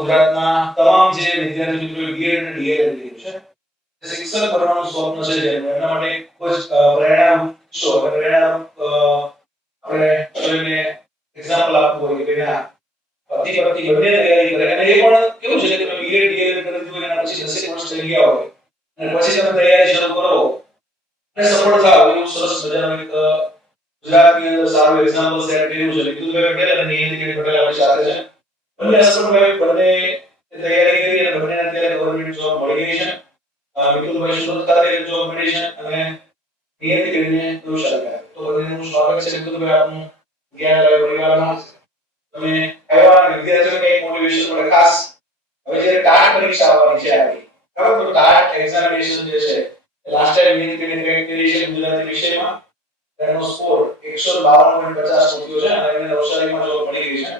ગુજરાતના તમામ જે વિદ્યાર્થી મિત્રો બીએડ અને ડીએડ કર્યું છે, શિક્ષક બનવાનું સ્વપ્ન છે એના માટે ખૂબ જ પ્રેરણાદાયક આપણે જોઈને એક્ઝામ્પલ આપવું હોય કે ના પતિ પત્ની બંને તૈયારી કરે અને એ પણ કેવું છે કે તમે બીએડ ડીએડ કરી દીધું એના પછી 10 વર્ષ થઈ ગયા હોય અને પછી તમે તૈયારી શરૂ કરો અને સફળ થાવ એવું સરસ મજાનું એક ગુજરાતની અંદર સારું એક્ઝામ્પલ સેટ કર્યું છે વિદ્યુતભાઈ પટેલ અને નિયતિભાઈ પટેલ આપણી સાથે છે. બંને હસબન્ડ બંને તૈયારી કરી અને બંને અત્યારે ગવર્નમેન્ટ જોબ મળી ગઈ છે. વિપુલભાઈ સુરત ખાતે જોબ મળી છે અને નિયતિભાઈને નવસારી. તો બંનેનું સ્વાગત છે વિપુલભાઈ આપનું જ્ઞાન પરિવારમાં. તમે આવ્યા વિદ્યાર્થીઓને એક મોટિવેશન મળે ખાસ હવે જે ટાટ પરીક્ષા આવવાની છે આવી બરાબર તો ટાટ એક્ઝામિનેશન જે છે લાસ્ટ ટાઈમ નિયતિભાઈને ક્રેક કરી છે ગુજરાતી વિષયમાં એનો સ્કોર 152.50 મૂક્યો છે અને એને નવસારીમાં જોબ મળી ગઈ છે.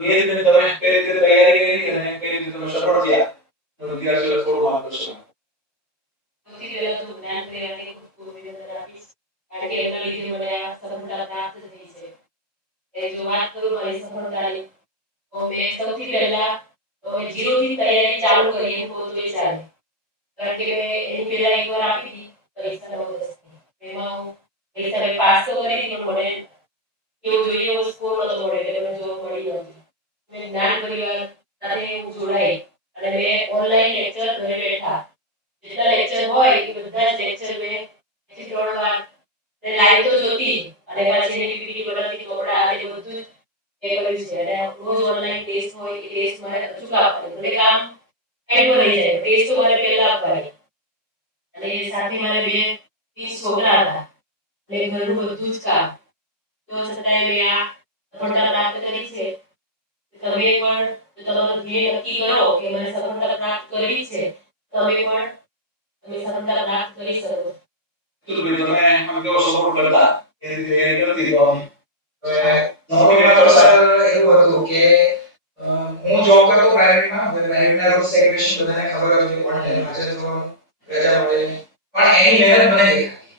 નિયતિભાઈ તમે કઈ રીતે તૈયારી કરી અને કઈ રીતે તમે સફળ થયા તો વિદ્યાર્થીઓને થોડું માર્ગદર્શન સૌથી પહેલા તો જ્ઞાન પ્રેરણાને ખૂબ નિવેદન આપીશ કારણ કે એના લીધે મને આ સફળતા પ્રાપ્ત થઈ છે. એ જો વાત કરું મારી સફળતાની તો મેં સૌથી પહેલા ઝીરોથી તૈયારી ચાલુ કરી એમ કહું તો ચાલે કારણ કે એની પહેલા એકવાર આપી હતી પરીક્ષા 9 10 એમાં હું પરીક્ષા પાસ તો કરી હતી પણ મને કેવું જોઈએ એવો સ્કોર નતો મળ્યો એટલે મને જોબ મળી નથી. મેં જ્ઞાન પરિવાર સાથે હું જોડાઈ અને મેં ઓનલાઈન લેક્ચર ઘરે બેઠા જેટલા લેક્ચર હોય એ બધા જ લેક્ચર મેં 3 વાર ને લાઈવ તો જોતી અને પછી એની પીપીટી બનાવતી ચોપડા આ બધું જ એ કર્યું છે અને રોજ ઓનલાઈન ટેસ્ટ હોય એ ટેસ્ટ મારે અચૂક આપવાનું એટલે કામ ટાઈમ રહી જાય ટેસ્ટ તો મારે પહેલા આપવાની અને સાથે મારે 2-30 છોકરા હતા એટલે ઘરનું બધું જ કામ તો છતાંય મેં આ સફળતા પ્રાપ્ત કરી છે. તમે પણ તમારું ધ્યેય નક્કી કરો કે મને સફળતા પ્રાપ્ત કરવી છે તમે પણ તમે સફળતા પ્રાપ્ત કરી શકો. તો તમે આમ કેવો સપોર્ટ કરતા એ રીતે કરતી તો નોકરીમાં તો સર એવું હતું કે હું જોબ કરતો પ્રાઇવેટમાં પ્રાઇવેટના રૂલ્સ રેગ્યુલેશન બધાને ખબર હતી ઓનલાઈન આજે તો રજા મળે પણ એની મહેનત મને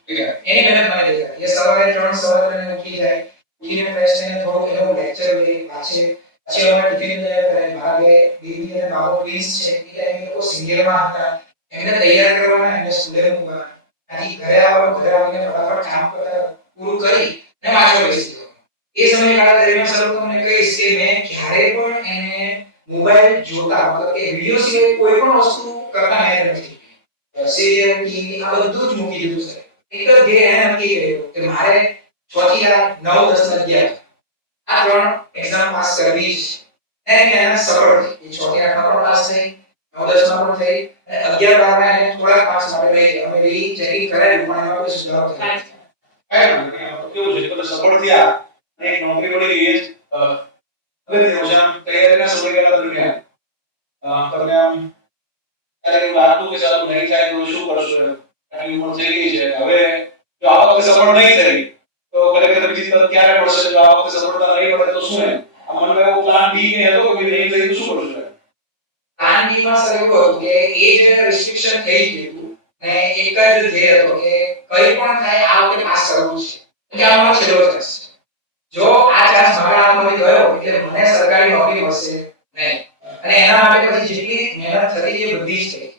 દેખાય એની મહેનત મને દેખાય એ સવારે 3 સવારે ઉઠી જાય ઉઠીને ફ્રેશ થઈને થોડું એનો લેક્ચર લે પછી અમારે ટિફિન તૈયાર કરે ભાગે દીદી અને બાબો પ્લીઝ છે એ ટાઈમે લોકો સિનિયરમાં હતા એમને તૈયાર કરવાના એમને સ્કૂલે મૂકવાના આથી ઘરે આવીને ફટાફટ કામ કરતા પૂરું કરી ને વાંચવા બેસી જવાનું. એ સમયગાળા દરમિયાન સર તમને કહીશ કે મેં ક્યારે પણ એને મોબાઈલ જોતા મતલબ કે વિડિયો સિવાય કોઈ પણ વસ્તુ કરતા મેં નથી. સિરિયલ ટીવી આ બધું જ મૂકી દીધું છે. એક જ ધ્યેય એને નક્કી કર્યું કે મારે 6 થી 9 10 11 આ 3 એક્ઝામ પાસ કરવી છે અને એને સફળ થઈ 6 થી 8 માં પણ પાસ થઈ 9 10 માં પણ થઈ અને 11 12 માં એને થોડા માર્ક્સ માટે રહી અમે રી ચેકિંગ કરાવ્યું પણ એમાં કોઈ સુધારો થયો નથી. કેવું છે તમે સફળ થયા અને એક નોકરી મળી ગઈ હવે તૈયારીના સમયગાળા દરમિયાન તમને આમ ત્યારે એવું લાગતું કે ચાલો નહીં થાય તો શું કરશો એની ઉંમર થઈ ગઈ છે હવે જો આ વખતે સફળ નહીં થઈ તો ખરેખર બીજી તરફ ક્યારે મળશે જો આ વખતે સફળતા નહીં મળે તો શું એમ આ મનમાં એવો પ્લાન બી કે હતો કે નહીં થઈ તો શું કરશો પ્લાન બી માં સર એવું હતું કે એ જે રિસ્ટ્રિક્શન થઈ ગયું ને એક જ ધ્યેય હતો કે કંઈ પણ થાય આ વખતે પાસ કરવું છે કે આ મારો છેલ્લો ચાન્સ છે. જો આ ચાન્સ મારા હાથમાંથી ગયો એટલે મને સરકારી નોકરી મળશે નહીં અને એના માટે પછી જેટલી મહેનત થતી એ બધી જ થઈ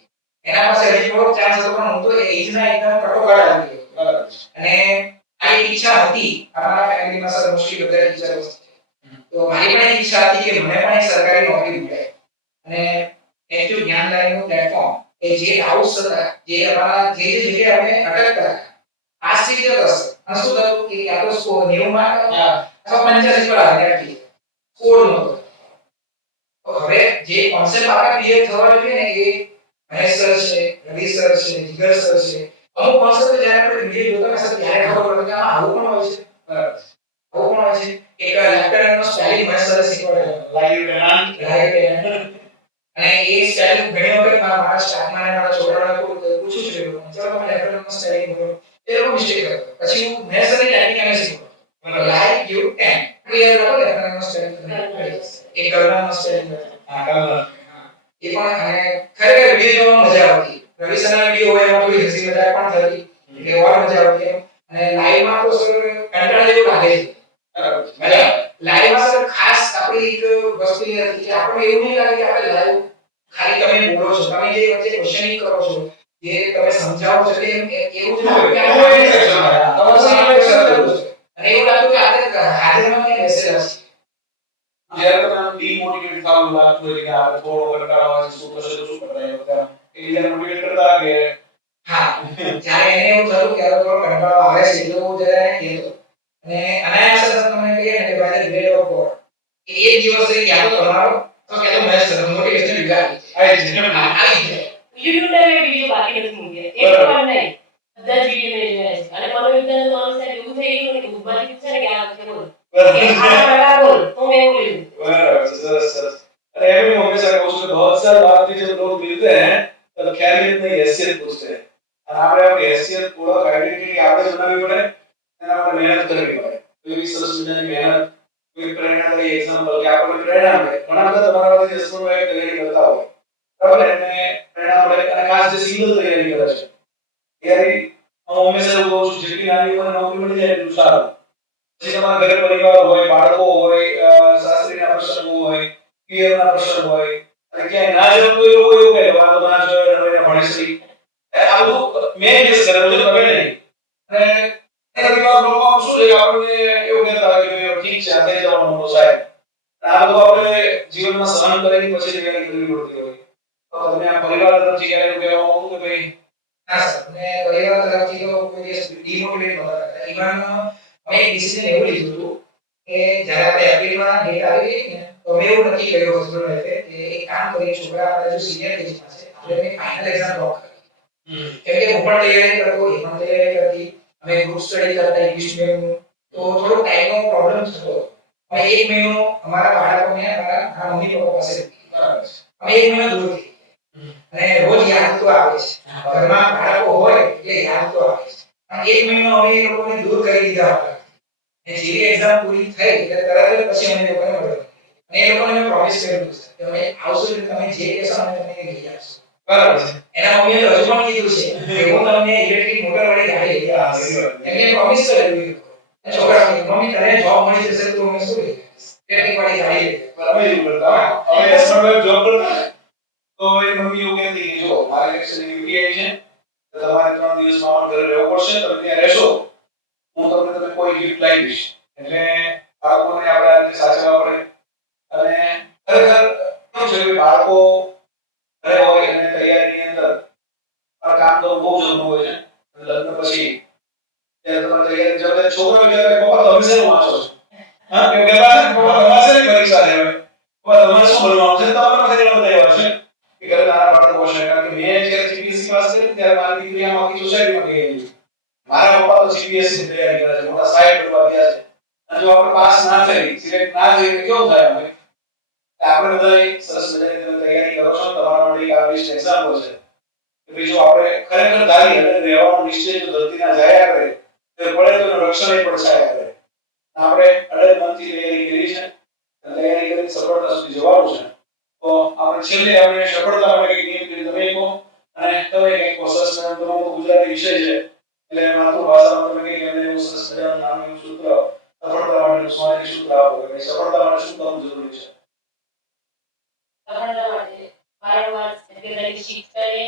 એના પાસે હજી થોડો ચાન્સ હતો પણ હું તો એજના એકદમ કટોકટ આવી ગયો બરાબર અને આ એક ઈચ્છા હતી અમારા ફેમિલીમાં સર મોસ્ટલી બધા ટીચરો તો મારી પણ એક ઈચ્છા હતી કે મને પણ એક સરકારી નોકરી મળે અને થેન્ક યુ જ્ઞાન લાઈવનું પ્લેટફોર્મ કે જે ડાઉટ્સ હતા જે અમારા જે જગ્યાએ અમે અટકતા આશી જે દસ અને શું થયું કે આ તો 90 માં અથવા 85 પર આવ્યા હતી સ્કોર નહોતો તો હવે જે કોન્સેપ્ટ આપણે ક્લિયર થવા જોઈએ ને એ મહેશ સર છે રવિ સર છે જીગર સર છે અમુક કોન્સેપ્ટ જ્યારે આપણે વિડિયો જોતા હશે ત્યારે ખબર પડે કે આમાં આવું પણ હોય છે બરાબર આવું પણ હોય છે એક લેફ્ટનન્ટ નો સ્પેલિંગ મહેશ સર શીખવાડે લાઈવ ટેનન્ટ અને એ સ્પેલિંગ ઘણી વખત મારા સ્ટાફમાં અને મારા છોકરાઓને પૂછું છું ચલો તમે લેફ્ટનન્ટ નો સ્પેલિંગ બોલો એ લોકો મિસ્ટેક કરે પછી હું મહેશ સરની ટેકનિક એને શીખવાડું લાઈવ યુ ટેન ક્લિયર કરો લેફ્ટનન્ટ નો સ્પેલિંગ એ કલરનો સ્પેલિંગ હા કલર એ પણ અને ખરેખર વિડિયો જોવામાં મજા આવતી રવિ સરના વિડિયો હોય એમાં થોડી હસી મજાક પણ થતી એટલે ઓર મજા આવતી અને લાઈવ માં તો સર કંટાળા જેવું લાગે છે બરાબર મજા લાઈવ માં સર ખાસ આપણી એક વસ્તુ એ હતી કે આપણે એવું નહીં લાગે કે આપણે લાઈવ ખાલી તમે બોલો છો, તમે જે વચ્ચે ક્વેશ્ચનિંગ કરો છો, જે તમે સમજાવો છો એટલે એવું જ ના હોય કે આપણે તમારું સામે ચાલુ છે અને એવું લાગતું કે આપણે હાજરમાં ક્યાં બેસેલા છે. જ્યારે તમે ડીમોટિવેટ થવાનું લાગતું હોય કે આ થોડો કંટાળો આવે છે, શું થશે તો શું કરતા એ વખતે એ જ્યારે મોટિવેટ કરતા કે હા, જ્યારે એને એવું થયું કે હવે થોડો કંટાળો આવે છે એટલે હું જરા એને કહેતો અને અનાયાસ તમને કહીએ ને કે ભાઈ રિલેટ ઓફ ગોડ એક દિવસ એ ક્યાં તો તમારો તો ક્યાં તો મેચ મોટિવેશન વિચાર આવી જાય. યુટ્યુબ પર વિડિયો બાકી નથી મૂક્યા એક વાર નહીં બધા જ વિડિયો મેં જોયા છે અને મનોવિજ્ઞાન તો અનુસાર એવું થઈ ગયું કે ઉભાથી પૂછે ને કે આ વખતે બોલ કે આ પ્રકાર બોલ તો મેં એવું લીધું. बराबर सरस सरस अरे ये भी हमेशा कहूँ कि बहुत सारे भारतीय जब लोग मिलते हैं तब खैरियत नहीं हैसियत पूछते हैं और આપણે આપણી हैसियत પૂરા આઈડેન્ટિટી આપણે બનાવવી પડે અને આપણે મહેનત કરવી પડે. કોઈ બી સરસ મજાની મહેનત કોઈ પ્રેરણાદાયી એક્ઝામ્પલ કે આપણને પ્રેરણા મળે. ઘણા બધા તમારા પાસે એસપોમાં તૈયારી કરતા હોય બરાબર એમને પ્રેરણા મળે અને ખાસ જે સિંગલ તૈયારી કરે છે તૈયારી હું હંમેશા એવું કહું છું જેટલી નાની ઉંમરે નોકરી મળી જાય એટલું સારું. જે તમારા ઘરે પરિવાર હોય બાળકો હોય શાસ્ત્રીના પ્રસંગો હોય પિયરના પ્રસંગ હોય અને ક્યાંય ના જવું તો એવું એવું કહે વાતો ના જોડે ભણેશ્રી આ બધું મેં જે કરેલું છે તમે નહીં અને એના પરિવાર લોકો શું છે આપણને એવું કહેતા હોય કે ઠીક છે આ થઈ જવાનો મોટો સાહેબ આ બધું આપણે જીવનમાં સહન કરીને પછી તૈયારી કરવી પડતી હોય તો તમે આ પરિવાર તરફથી ક્યારે કહેવા માંગુ કે ભાઈ ના સર મેં પરિવાર તરફથી તો કોઈ દિવસ ડિમોટિવેટ નહોતા કરતા. ઇવન મેં એક ડિસિઝન એવું લીધું હતું કે જ્યારે આપણે એપ્રિલમાં ડેટ આવી ગઈ ને તો મેં એવું નક્કી કર્યું હોસ્પિટલ લાઈફે કે એક કામ કરીએ છોકરા આપણા જો સિનિયર કેજીમાં છે આપણે એની ફાઇનલ એક્ઝામ ડ્રોપ કરી કેમ કે હું પણ તૈયારી કરતો એ પણ તૈયારી કરતી અમે ગ્રુપ સ્ટડી કરતા ઇંગ્લિશ મીડિયમનું તો થોડો ટાઈમનો પ્રોબ્લેમ થતો અમે એક મહિનો અમારા બાળકોને અમારા મમ્મી પપ્પા પાસે બરાબર છે અમે એક મહિનો દૂર થઈ અને રોજ યાદ તો આવે છે ઘરમાં બાળકો હોય એટલે યાદ તો આવે છે અને એક મહિનો અમે એ લોકોને દૂર કરી દીધા હતા અને જેવી એક્ઝામ પૂરી થઈ એટલે તરત જ પછી અમે લોકોને મળ્યો અને એ લોકોને મેં પ્રોમિસ કર્યું કે અમે આવશો એટલે તમે જે કહેશો અમે તમને લઈ આપશું બરાબર છે. એના મમ્મીએ તો હજુ પણ કીધું છે કે હું તમને ઇલેક્ટ્રિક મોટરવાળી ગાડી લઈ આપીશ એમને પ્રોમિસ કરેલું અને છોકરા મમ્મી તને જોબ મળી જશે તો અમે શું લઈ ઇલેક્ટ્રિક વાળી ગાડી લઈ અમે એવું કરતા અમે એસમાં જોબ કરતા તો એ મમ્મી એવું કહેતી કે જો મારી ઇલેક્શન યુપીઆઈ છે તો તમારે 3 દિવસ મામાના ઘરે રહેવું પડશે તમે ત્યાં રહેશો હું તમને કોઈ ગિફ્ટ લાવી દઈશ એટલે બાળકોને આપણે આ રીતે સાચવવા પડે અને ખરેખર કેવું છે કે બાળકો ઘરે હોય અને તૈયારીની અંદર આ કામ તો બહુ જરૂરી હોય છે લગ્ન પછી ત્યારે તમારે તૈયારી જવાબદારી છોકરો વિચારે પપ્પા તમે શેનું વાંચો છો હા કેમ કે પપ્પા તમારે શેની પરીક્ષા લેવાય પપ્પા તમારે શું ભણવાનું છે તમારે માટે એટલા બધા એવા છે કે ઘરે નાના બાળકો છે કારણ કે મેં જ્યારે જીપીએસસી પાસ કરી ત્યારે મારી દીકરી આમ આખી સોસાયટીમાં ગઈ મારા પપ્પા તો જીપીએસસી ની તૈયારી કરે છે મોટા સાહેબ બનવા ગયા છે અને જો આપણે પાસ ના થઈ સિલેક્ટ ના થઈ તો કેવું થાય અમે આપણે બધા સરસ મજાની તમે તૈયારી કરો છો તમારા માટે એક આ બેસ્ટ એક્ઝામ્પલ છે કે ભાઈ જો આપણે ખરેખર ધારી અને રહેવાનો નિશ્ચય જો ધરતીના જાયા કરે તો પડે તો એનું રક્ષણ પણ છાયા કરે આપણે અડગ મનથી તૈયારી કરી છે અને તૈયારી કરીને સફળતા સુધી જવાનું છે તો આપણે છેલ્લે આપણે સફળતા માટે કંઈક નિયમ કરી તમે કહો અને તમે કંઈક સરસ મજાનું તમારો ગુજરાતી વિષય છે એટલે માતૃભાષામાં તમે કંઈક એમને એવું સરસ મજાનું નામ એવું સૂત્ર સફળતા માટેનું સ્વામી સૂત્ર આપો કે ભાઈ સફળતા માટે શું કરવું જરૂરી છે. સફળતા માટે વારંવાર સત્યની શિક્ષાએ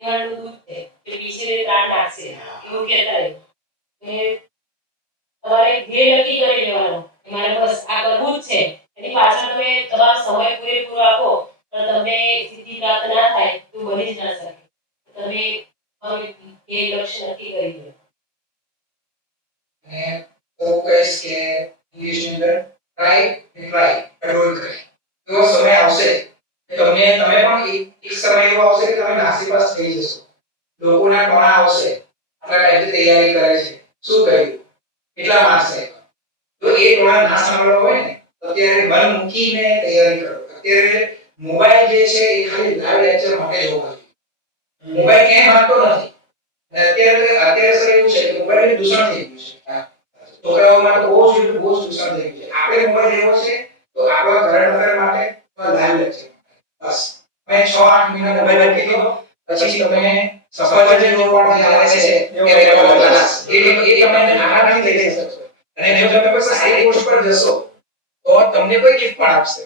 જ્ઞાનનું દૂધ છે કે પીછે પ્રાણ લાગશે એવું કહેતા હોય કે તમારે ધ્યેય નક્કી કરી લેવાનો કે મારે બસ આ કરવું જ છે એની પાછળ તમે તમારો સમય પૂરેપૂરો આપો પણ તમને સિદ્ધિ પ્રાપ્ત ના થાય તો બની જ ના શકે તમે એ લક્ષ્ય નક્કી કરી લો અને તો કહીશ કે ઇંગ્લિશની અંદર ટ્રાય કંટ્રોલ કરે એવો સમય આવશે કે તમે પણ એક સમય એવો આવશે કે તમે નાસીપાસ થઈ જશો લોકોના ટોણા આવશે આટલા ટાઈમથી તૈયારી કરે છે શું કર્યું કેટલા માર્ક્સ આવ્યા જો એ ટોણા ના સાંભળવા હોય ને તો અત્યારે મન મૂકીને તૈયારી કરો અત્યારે મોબાઈલ જે છે એ ખાલી લાઈવ લેક્ચર માટે જોવો જોઈએ મોબાઈલ ક્યાંય માંગતો નથી અત્યારે સર એવું છે કે મોબાઈલ દૂષણ થઈ ગયું છે છોકરાઓમાં તો બહુ જ દૂષણ થઈ ગયું છે આપણે મોબાઈલ લેવો છે તો આપણા કરંટ અફેર માટે લાઈવ લેક્ચર બસ મેં 6-8 મહિના મોબાઈલ મૂકી દીધો પછી તમે સફરજન જો પણ આવે છે એ રેકોર્ડ ક્લાસ એ તમે આરામથી લઈ શકશો અને જો તમે કોઈ સારી પોસ્ટ પર જશો પણ આપશે.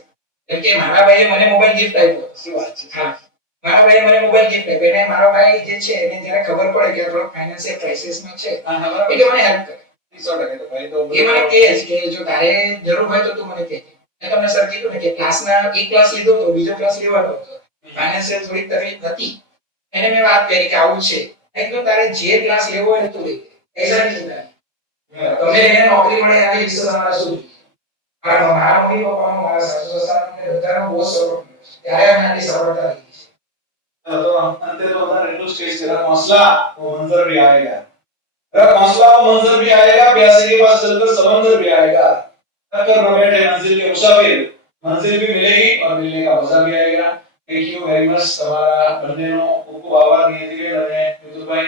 જેમ કે મારા ભાઈએ મને મોબાઈલ ગિફ્ટ આપ્યો. શું વાત છે? હા, મારા ભાઈએ મને મોબાઈલ ગિફ્ટ આપ્યો. અને મારો ભાઈ જે છે એને જ્યારે ખબર પડે કે થોડો ફાઇનાન્શિયલ ક્રાઇસિસમાં છે, હા, હા, બરાબર. એટલે મને હેલ્પ કરે. 100% તો ભાઈ તો એ મને કહે છે કે જો તારે જરૂર હોય તો તું મને કહેજે. મેં તમને સર કીધું ને કે ક્લાસના એક ક્લાસ લીધો તો બીજો ક્લાસ લેવાનો હતો. ફાઇનાન્શિયલ થોડી તકલીફ હતી. એને મેં વાત કરી કે આવું છે. મેં કીધું તારે જે ક્લાસ લેવો હોય તું લઈ લે. પૈસાની ચિંતા નહીં. તમને એને નોકરી મળે એનાથી વિશે તમારે શું જોઈએ? મારા મમ્મી પપ્પાનો, મારા સાસુ સસરાનો બધાનો બહુ સપોર્ટ મળ્યો છે. ત્યારે અમે આટલી સફળતા લીધી છે. तो अंत तो बता रेडियो स्टेज तेरा हौसला वो मंजर भी आएगा, तेरा हौसला वो मंजर भी आएगा, प्यासे के पास चलकर समंदर भी आएगा, थककर न बैठे मंजिल के मुसाफिर, मंजिल भी मिलेगी और मिलने का मजा भी आएगा. थैंक यू वेरी मच તમારા બંનેનો ખૂબ ખૂબ આભાર નિયતિબેન અને વિદુભાઈ.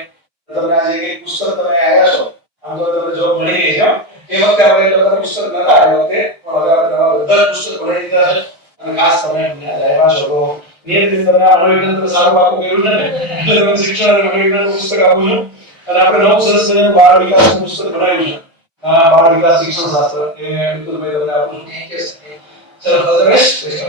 તમે આજે એક પુસ્તક તમે આવ્યા છો, આમ તો તમને જોબ મળી ગઈ છે. એ વખતે આપણે લોકો પુસ્તક નતા આવ્યા વખતે પણ હવે આપણે બધા પુસ્તક ભણી દીધા છે અને ખાસ તમે આવ્યા છો તો નિયમિત તમને આ મનોવિજ્ઞાન તો સારું પાકું કર્યું છે ને એટલે તમે શિક્ષણ અને મનોવિજ્ઞાનનું પુસ્તક આપું છું અને આપણે નવું સરસ મજાનું બાળ વિકાસનું પુસ્તક બનાવ્યું છે. બાળ વિકાસ શિક્ષણ શાસ્ત્ર એ વિપુલભાઈ તમને આપું છું. Thank you sir. ચલો ઓલ ધ બેસ્ટ.